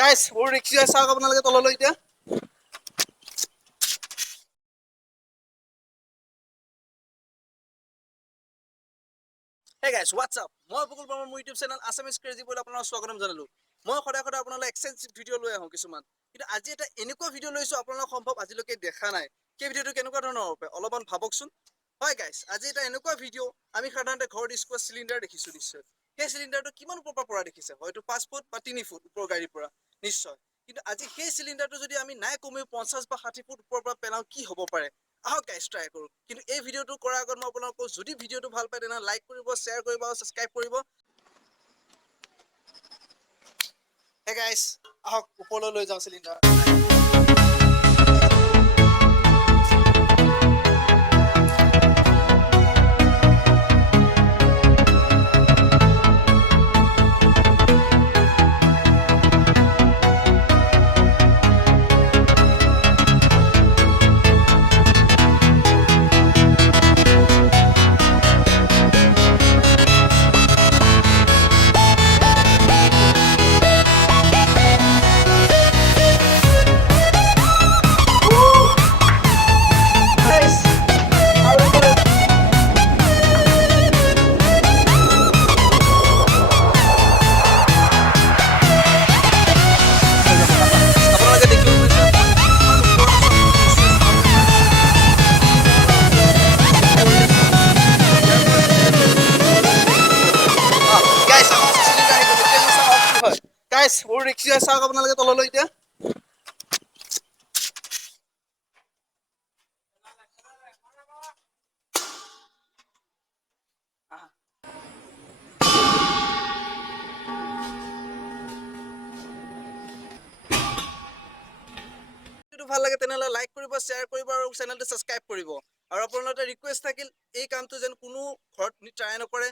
Guys মোৰ rickshaw চাওক আপোনালোকে তললৈ এতিয়া Hey guys, what's up? মই বকুল বৰ্মা মোৰ YouTube channel Assamese Crazy Boy আপোনাক স্বাগতম জনালো। মই সদায় আপোনালোক এক্সেঞ্চিভ ভিডিও লৈ আহো কিছুমান। কিন্তু আজি এটা এনেকুৱা ভিডিও লৈছো আপোনালোক সম্ভৱ আজিলৈকে দেখা নাই। কি ভিডিওটো কেনেকুৱা ধৰণৰ হ'ব অলপমান ভাবকচোন। হয় গাইস, আজি এটা এনেকুৱা ভিডিও আমি সাধাৰণতে ঘৰত ইউজ কৰা সিলিন্ডাৰ দেখিছো নিশ্চয়। সেই সিলিন্ডাৰটো কিমান ওপৰৰ পৰা দেখিছে? হয়তো 5 ফুট বা 3 ফুট ওপৰৰ গাড়ীৰ পৰা নিশ্চয়। কিন্তু আজি সেই সিলিন্ডাৰটো যদি আমি নাই কমেও 50 বা 60 ফুট ওপৰৰ পৰা পেলাও কি হ'ব পাৰে? আহক গাইস ট্ৰাই কৰো। কিন্তু এই ভিডিওটো কৰাৰ আগত মই আপোনালোকক যদি ভিডিওটো ভাল পায় তেনে লাইক কৰিব, শ্বেয়াৰ কৰিব আৰু সাবস্ক্ৰাইব কৰিব। হে গাইস, আহক ওপৰলৈ লৈ যাওঁ সিলিন্ডাৰ। গাইস মোৰ ৰিক্সা চাওক আপোনালোকে তললৈ এতিয়া ভাল লাগে তেনেহলে লাইক কৰিব, শ্বেয়াৰ কৰিব আৰু চেনেলটো সাবস্ক্ৰাইব কৰিব। আৰু আপোনালোকৰ ৰিকুৱেষ্ট থাকিল এই কামটো যেন কোনো ঘৰত ট্ৰাই নকৰে।